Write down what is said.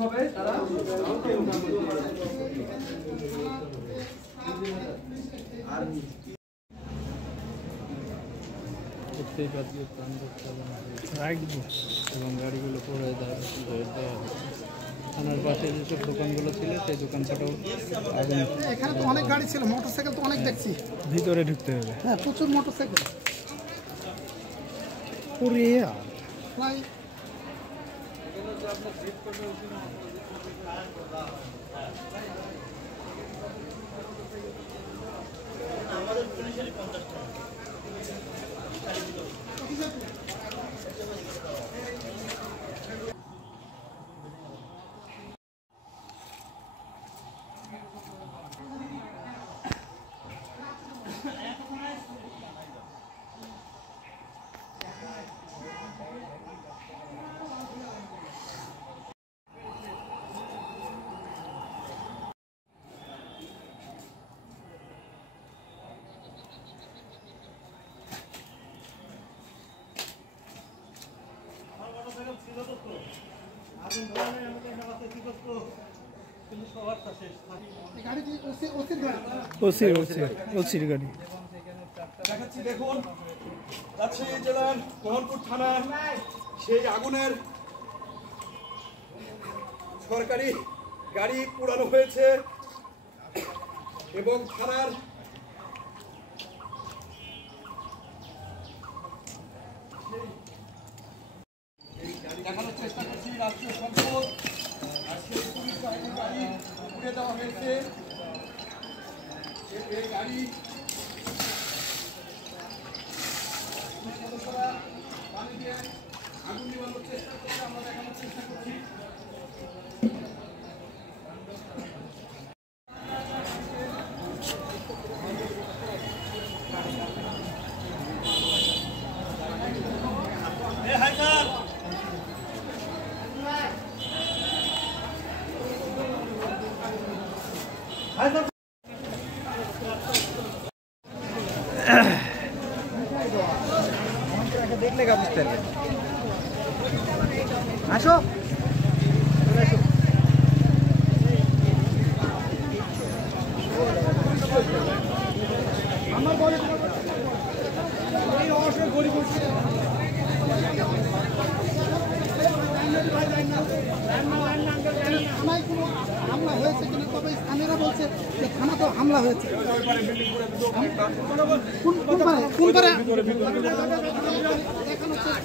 ভাবে তারা এবং গাড়িগুলো পড়ে দেওয়া থানার পাশে যেসব দোকানগুলো ছিল সেই দোকানপাটও এখানে তো অনেক গাড়ি ছিল, মোটরসাইকেল তো অনেক দেখছি। ভিতরে ঢুকতে হবে। হ্যাঁ, প্রচুর মোটরসাইকেল পুরে প্রায় আমাদের পুলিশেরই 50 টাকা। ওসির গাড়ি দেখাচ্ছি, দেখুন রাজশাহী জেলার মোহনপুর থানার সেই আগুনের সরকারি গাড়ি পোড়ানো হয়েছে এবং থানার দেখানোর চেষ্টা করছি রাষ্ট্রীয় সম্পদ আর সেই পুলিশ বাহিনীর গাড়ি পুড়ে দেওয়া হয়েছে। এই গাড়ি সদস্যরা পানি দিয়ে আগুন নিবানোর চেষ্টা করছে, আমরা দেখানোর চেষ্টা করছি। দেখলে গা বুঝতে পারবে। আসো আমার বড় গরিব থানায় কোনো হামলা হয়েছে কিনা, তবে স্থানীয়রা বলছে যে থানা তো হামলা হয়েছে। কোন পারে দেখানোর চেষ্টা